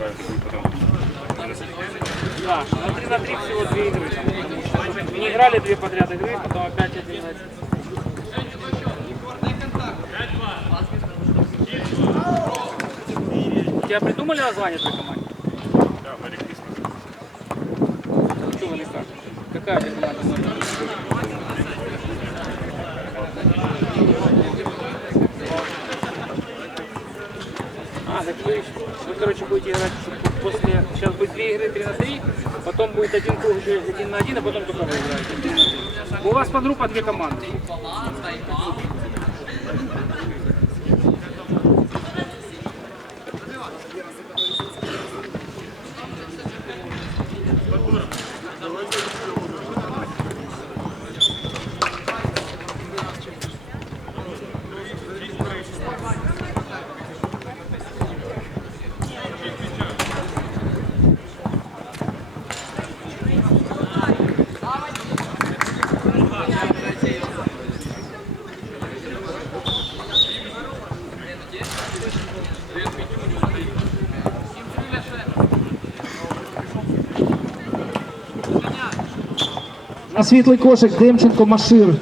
играют, будет потом. Да, на 3 на 3 всего две игры. Не играли две подряд игры, потом опять 11. Тебя придумали название для команды? Да, Мэри Крисмас. Чего вы? Какая у команда? А, так вы, вы, короче, будете играть после... Сейчас будет две игры 3 на 3, потом будет один круг еще один на один, а потом только вы играете. У вас под группа две команды. На світлий кошик Демченко Машир.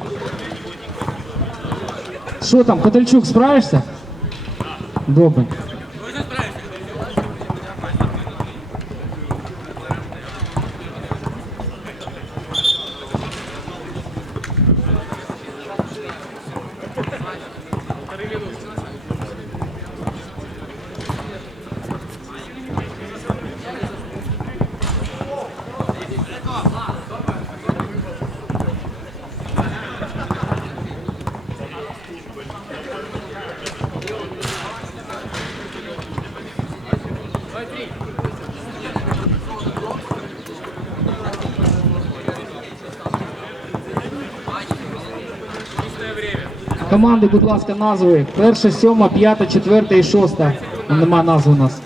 Що там, Котельчук, справишся? Добре. Команди, будь ласка, назви. Перша, сьома, п'ята, четверта і шоста. Нема назв у нас.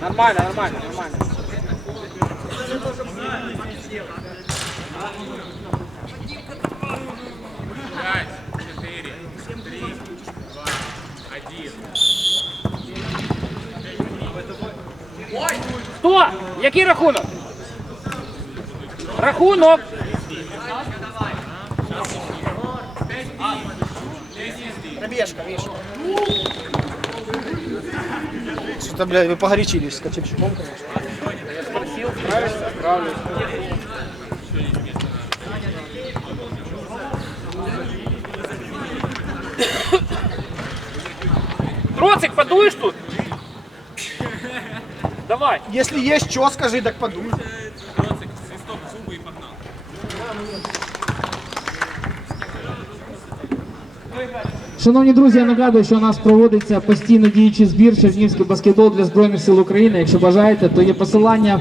Нормально, нормально, нормально. Хто? Який рахунок? Рахунок. Пробежка, Миш. Что-то, блядь, вы погорячились с Котельчуком, конечно. Спросил, справишься, справлюсь. Подуешь тут? Давай. Если есть что, скажи, так подумай. Шановні друзі, я нагадую, що у нас проводиться постійно діючий збір Чернігівський баскетбол для Збройних сил України. Якщо бажаєте, то є посилання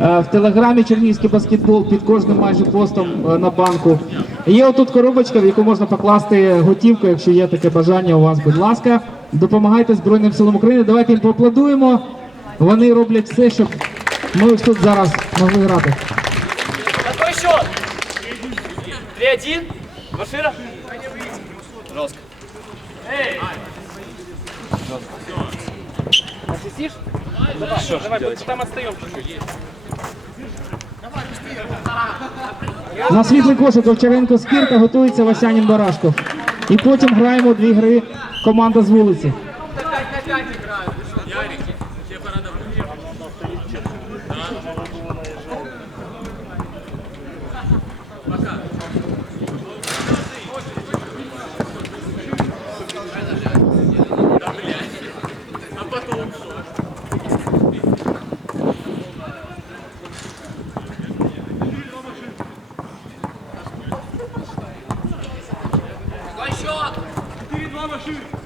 е, в телеграмі Чернігівський баскетбол під кожним майже постом е, на банку. Є отут коробочка, в яку можна покласти готівку, якщо є таке бажання у вас, будь ласка. Допомагайте Збройним силам України. Давайте їм поаплодуємо. Вони роблять все, щоб ми ось тут зараз могли грати. Какой счет? 3-1. Машина? Жестко. Эй! Ассистишь? Давай, давай, давай, там отстаем чуть-чуть. На світлий кошик Овчаренко Скірка готується Васянін Барашков. І потім граємо дві гри команда з вулиці. Еще! Bravo Şükrü.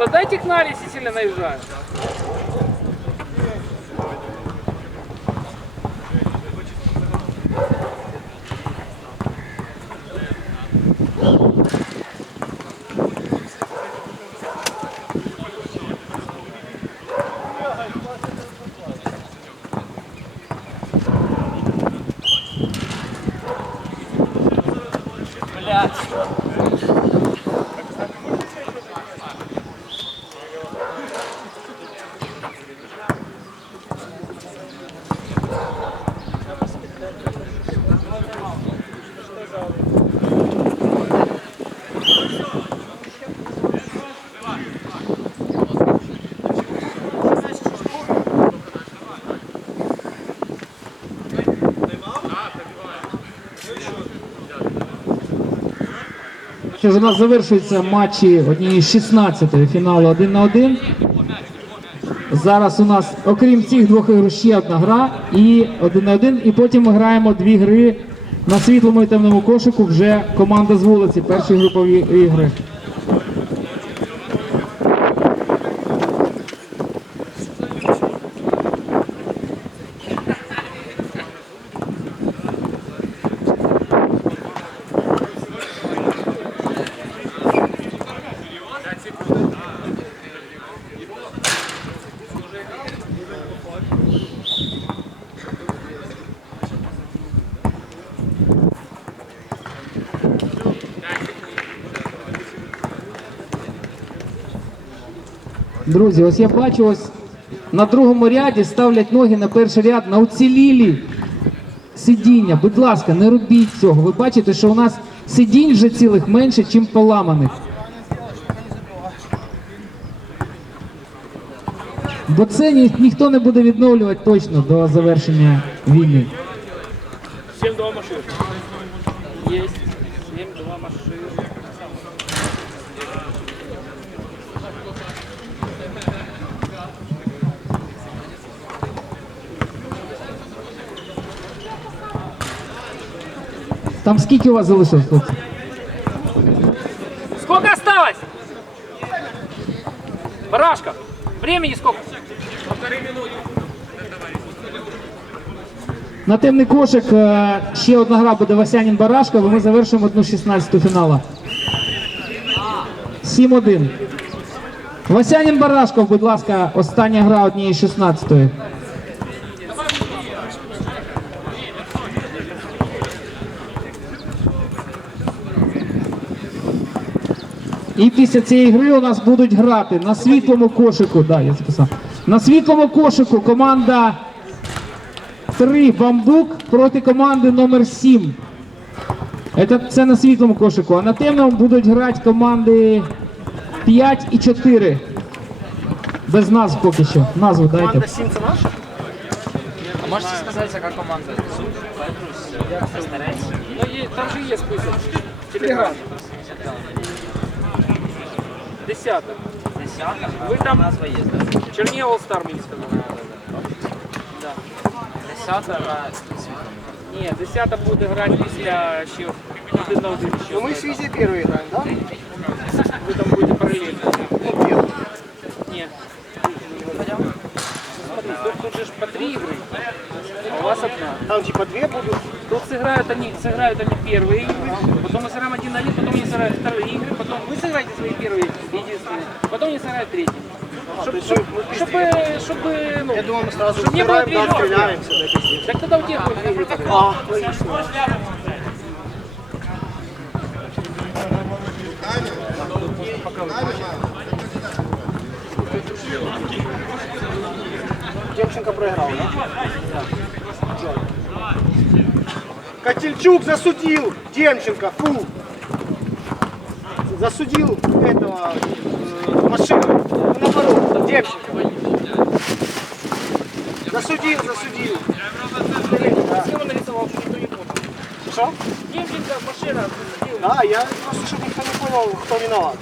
Михайло, дайте к на сильно наезжают. Що ж у нас завершуються матчі однієї з 16-ї фіналу 1 на 1. Зараз у нас, окрім цих двох ігор, ще одна гра і 1 на 1. І потім ми граємо дві гри на світлому і темному кошику. Вже команда з вулиці, перші групові ігри. Друзі, ось я бачу, ось на другому ряді ставлять ноги на перший ряд на уцілілі сидіння. Будь ласка, не робіть цього. Ви бачите, що у нас сидінь вже цілих менше, ніж поламаних. Бо це ні, ніхто не буде відновлювати точно до завершення війни. 7-2 машин. Есть. 7-2 машин. Там скільки у вас залишилось, хлопці? Сколько осталось? Барашка, времени сколько? На темний кошик е, ще одна гра буде Васянін Барашков, і ми завершимо одну 16 фіналу. 7-1. Васянін Барашков, будь ласка, остання гра однієї 16-ї. І після цієї гри у нас будуть грати на світлому кошику. Да, я. На світлому кошику команда 3 бамбук проти команди номер 7. Це, це на світлому кошику. А на темному будуть грати команди 5 і 4. Без назв поки що. Назву дайте. Команда Синца наша? А можете сказать, какая команда? Ну, е- там же есть список. Телеграм. Десяток. Десятка? Вы там- Назва есть, да? Чернил Стар мені сказали. Да. Десятка на Ні, десята буде грати після ще один на один ще. Ну мы с Визи первый играем, да? Ви там будете паралельно. Ну, первый. Ні. Смотри, тут, тут же ж по три игры, а у вас одна. Там типа две будут. Тут сыграют они, сыграют они первые игры, потом мы сыграем один на один, потом они сыграют вторые игры, потом вы сыграете свои первые единственные, потом они сыграют третьи. Чтобы, чтобы, щоб, ну, Я думаю, мы сразу щоб не было убираем, да, движения. отстреляемся. Так тогда у тебя хоть две руки. А, логично. Девчонка проиграла, да? Да. Котельчук засудил Демченко, фу! Засудил этого машину. Ну, наоборот, Демченко. Засудил, засудил. Да. Схему нарисовал, что никто не понял. Что? Демченко, машина. А, я просто, чтобы никто не понял, кто виноват.